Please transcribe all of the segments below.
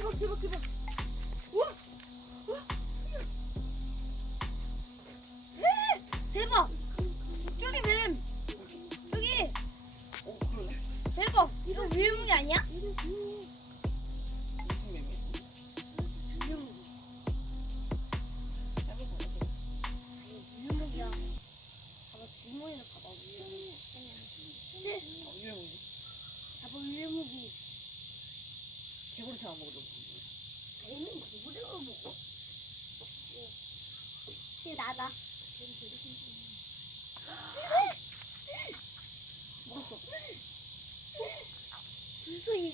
대박. 우와. 대박. 저기 뱀. 저기. 그러네. 대박. 이거 윌무이 아니야? 무슨 뱀이야? 윌무이. 짧은 거 같아. 윌무이야. 봐봐 윌무이는 봐봐 윌무이. 이게 뭐지? 봐봐 윌무이. 개구리 잘 안 먹어도. 얘는 누구를 먹어? 이게 나다. 먹었어. 무서워.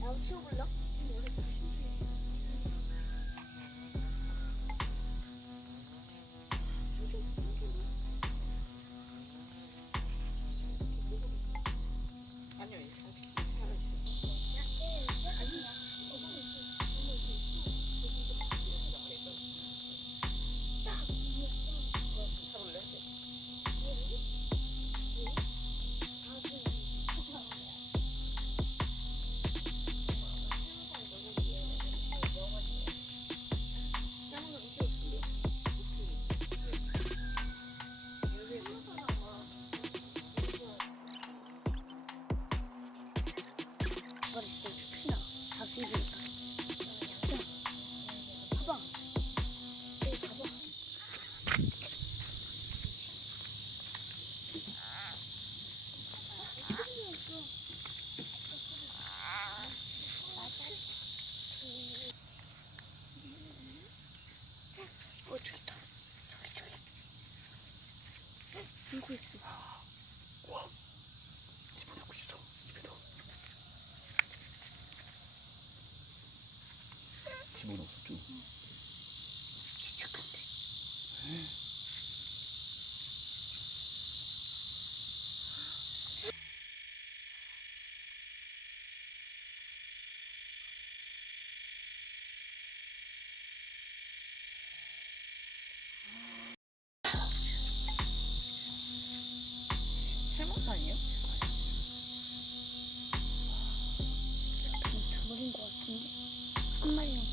나도 치워볼래? 아니요, 살아있어. 잡을래? 이번에 진짜 피나. 다 뒤지니까. 봐봐. 여기 봐봐. 죽였다. 저기. 울고 있어. 와, 집어넣고 있어. 입에다. 집어넣었죠? 진짜 큰데. 해먹 아니에요? 저버린 것 같은데? 한 마리는